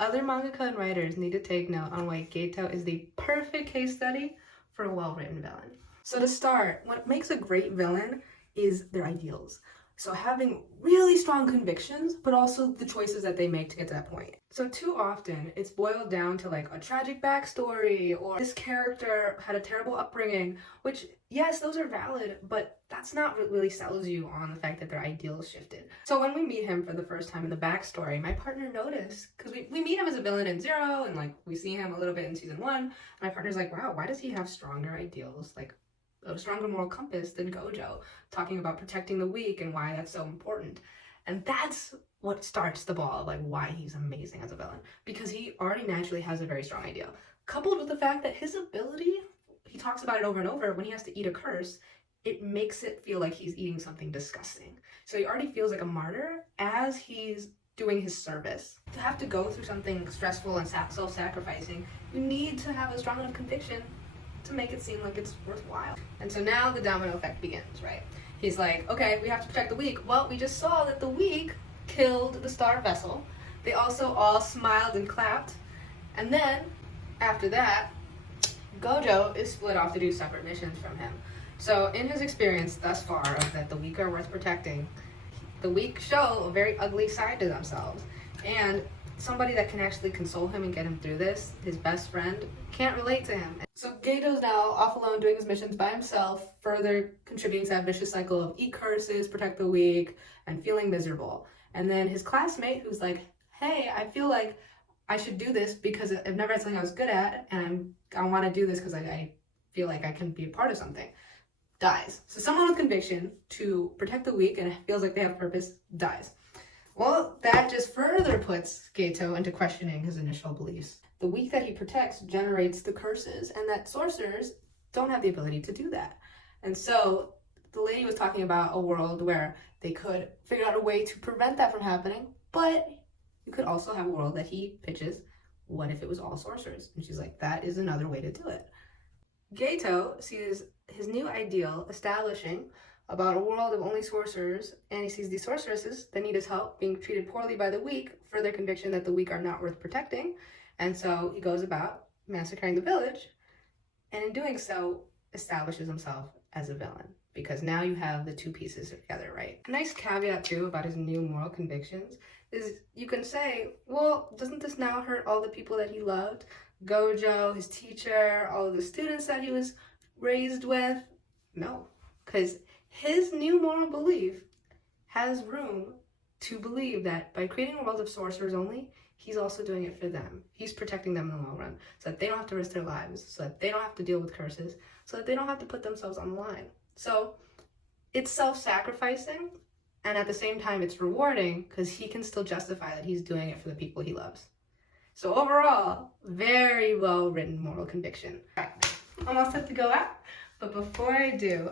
Other mangaka and writers need to take note on why Geto is the perfect case study for a well-written villain. So to start, what makes a great villain is their ideals. So having really strong convictions, but also the choices that they make to get to that point. So too often, it's boiled down to like a tragic backstory, or this character had a terrible upbringing, which, yes, those are valid, but that's not what really sells you on the fact that their ideals shifted. So when we meet him for the first time in the backstory, my partner noticed, because we meet him as a villain in Zero, and like we see him a little bit in season 1, my partner's like, wow, why does he have stronger ideals? Like, a stronger moral compass than Gojo, talking about protecting the weak and why that's so important. And that's what starts the ball of like why he's amazing as a villain, because he already naturally has a very strong idea, coupled with the fact that his ability, he talks about it over and over, when he has to eat a curse, it makes it feel like he's eating something disgusting. So he already feels like a martyr as he's doing his service. To have to go through something stressful and self-sacrificing, you need to have a strong enough conviction to make it seem like it's worthwhile. And so now the domino effect begins, right? He's like, okay, we have to protect the weak. Well, we just saw that the weak killed the star vessel. They also all smiled and clapped. And then, after that, Gojo is split off to do separate missions from him. So in his experience thus far of that the weak are worth protecting, the weak show a very ugly side to themselves. And somebody that can actually console him and get him through this, his best friend, can't relate to him. So Geto's now off alone doing his missions by himself, further contributing to that vicious cycle of eat curses, protect the weak, and feeling miserable. And then his classmate, who's like, hey, I feel like I should do this because I've never had something I was good at, and I want to do this because I feel like I can be a part of something, dies. So someone with conviction to protect the weak and feels like they have purpose dies. Well, that just further puts Geto into questioning his initial beliefs. The weak that he protects generates the curses, and that sorcerers don't have the ability to do that. And so the lady was talking about a world where they could figure out a way to prevent that from happening, but you could also have a world that he pitches, what if it was all sorcerers? And she's like, that is another way to do it. Geto sees his new ideal establishing about a world of only sorcerers, and he sees these sorceresses that need his help being treated poorly by the weak, further conviction that the weak are not worth protecting, and so he goes about massacring the village, and in doing so, establishes himself as a villain, because now you have the two pieces together, right? A nice caveat, too, about his new moral convictions is you can say, well, doesn't this now hurt all the people that he loved? Gojo, his teacher, all of the students that he was raised with? No, because his new moral belief has room to believe that by creating a world of sorcerers only, he's also doing it for them. He's protecting them in the long run, so that they don't have to risk their lives, so that they don't have to deal with curses, so that they don't have to put themselves on the line. So it's self-sacrificing, and at the same time it's rewarding because he can still justify that he's doing it for the people he loves. So overall, very well written moral conviction. All right, almost have to go out, but before I do,